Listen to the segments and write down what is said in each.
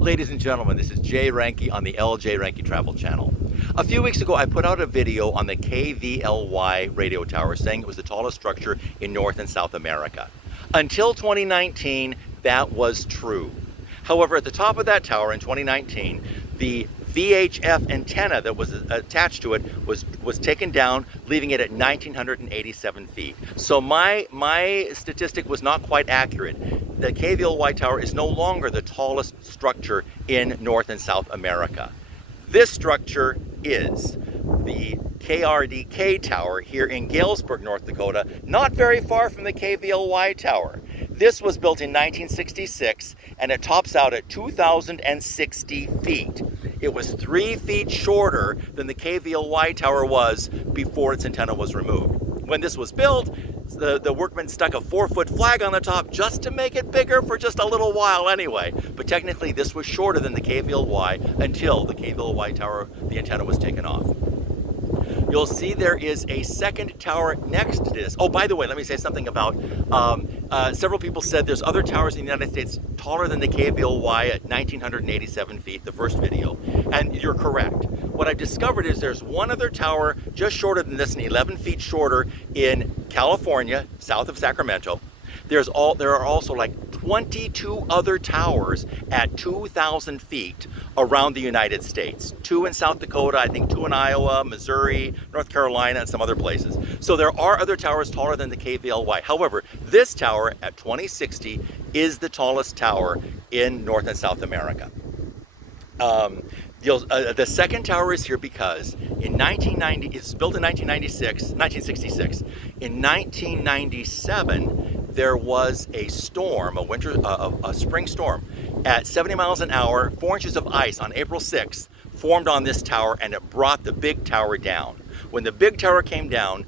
Ladies and gentlemen, this is Jay Ranke on the LJ Ranke Travel Channel. A few weeks ago, I put out a video on the KVLY radio tower saying it was the tallest structure in North and South America. Until 2019, that was true. However, at the top of that tower in 2019, the VHF antenna that was attached to it was taken down, leaving it at 1,987 feet. So my statistic was not quite accurate. The KVLY tower is no longer the tallest structure in North and South America. This structure is the KRDK tower here in Galesburg, North Dakota, not very far from the KVLY tower. This was built in 1966 and it tops out at 2,060 feet. It was 3 feet shorter than the KVLY tower was before its antenna was removed. When this was built, the workmen stuck a 4-foot flag on the top just to make it bigger for just a little while anyway. But technically this was shorter than the KVLY until the KVLY tower, the antenna was taken off. You'll see there is a second tower next to this. Oh, by the way, let me say something about, several people said there's other towers in the United States taller than the KVLY at 1,987 feet, the first video. And you're correct. What I've discovered is there's one other tower just shorter than this and 11 feet shorter in California, south of Sacramento. There are also like 22 other towers at 2,000 feet around the United States. 2 in South Dakota, I think 2 in Iowa, Missouri, North Carolina, and some other places. So there are other towers taller than the KVLY. However, this tower at 2060 is the tallest tower in North and South America. The second tower is here because in 1990, it's built in 1966. In 1997, there was a storm, a spring storm at 70 miles an hour, 4 inches of ice on April 6th, formed on this tower, and it brought the big tower down. When the big tower came down,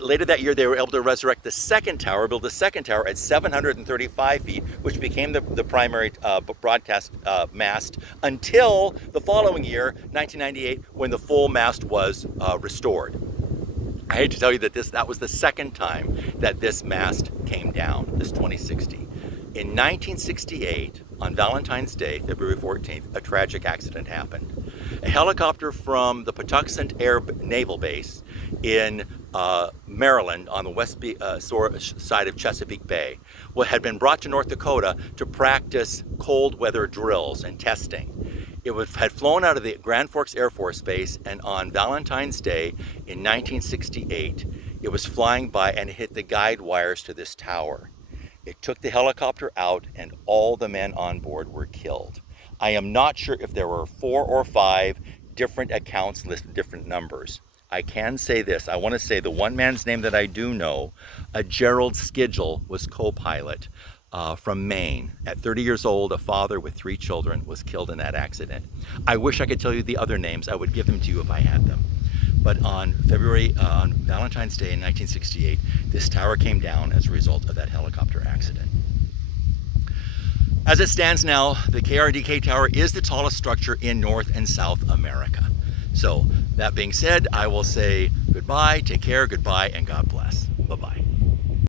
later that year, they were able to resurrect the second tower, build the second tower at 735 feet, which became the primary broadcast mast until the following year, 1998, when the full mast was restored. I hate to tell you that that was the second time that this mast came down, this 2060. In 1968, on Valentine's Day, February 14th, a tragic accident happened. A helicopter from the Patuxunt Naval Base in Maryland on the west side of Chesapeake Bay had been brought to North Dakota to practice cold weather drills and testing. It had flown out of the Grand Forks Air Force Base, and on Valentine's Day in 1968, it was flying by and hit the guide wires to this tower. It took the helicopter out and all the men on board were killed. I am not sure if there were 4 or 5 different accounts listed different numbers. I can say this, I want to say the one man's name that I do know, Gerald Skidgel, was co-pilot from Maine. At 30 years old, a father with 3 children was killed in that accident. I wish I could tell you the other names. I would give them to you if I had them. But on Valentine's Day in 1968, this tower came down as a result of that helicopter accident. As it stands now, the KRDK tower is the tallest structure in North and South America. So that being said, I will say goodbye, take care, goodbye, and God bless. Bye-bye.